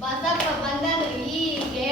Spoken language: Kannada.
ಬಸಪ್ಪ ಬಂದನು ಹೀಗೆ